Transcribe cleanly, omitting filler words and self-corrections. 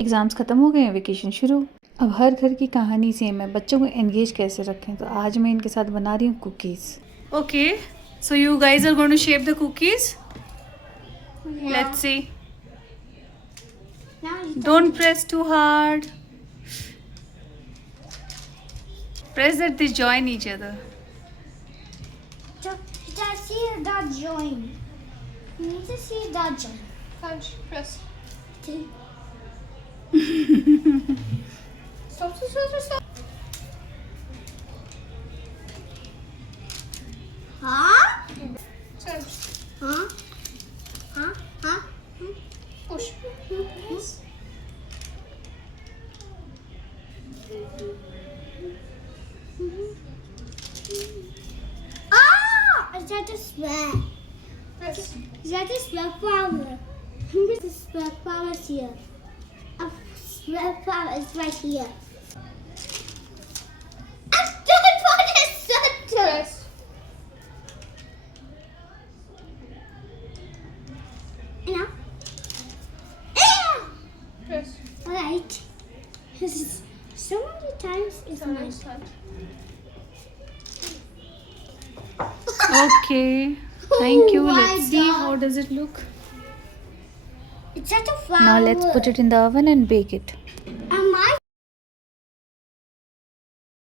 Exams ख़त्म हो गए हैं, वेकेशन शुरू। अब हर घर की कहानी सेम है, बच्चों को एंगेज कैसे रखें। तो आज मैं इनके साथ बना रही हूँ cookies. Okay, so you guys are going to shape the cookies. Let's see. Don't press too hard. Press that they join each other. Just see that join. You need to see that join. Punch, press. See? Stop. Huh? Stop. Huh? Huh? Huh? Push. Yes. Ah! Is that a sweat? Press. Is that a sweat flower? The sweat flower is here. A sweat flower is right here. A sweat flower is center. Press. Yeah. Yeah. Press. Alright. This is so many times is Come my next time. Okay, thank you. Oh my Let's see God. how does it look. It's such a flower. Now let's put it in the oven and bake it.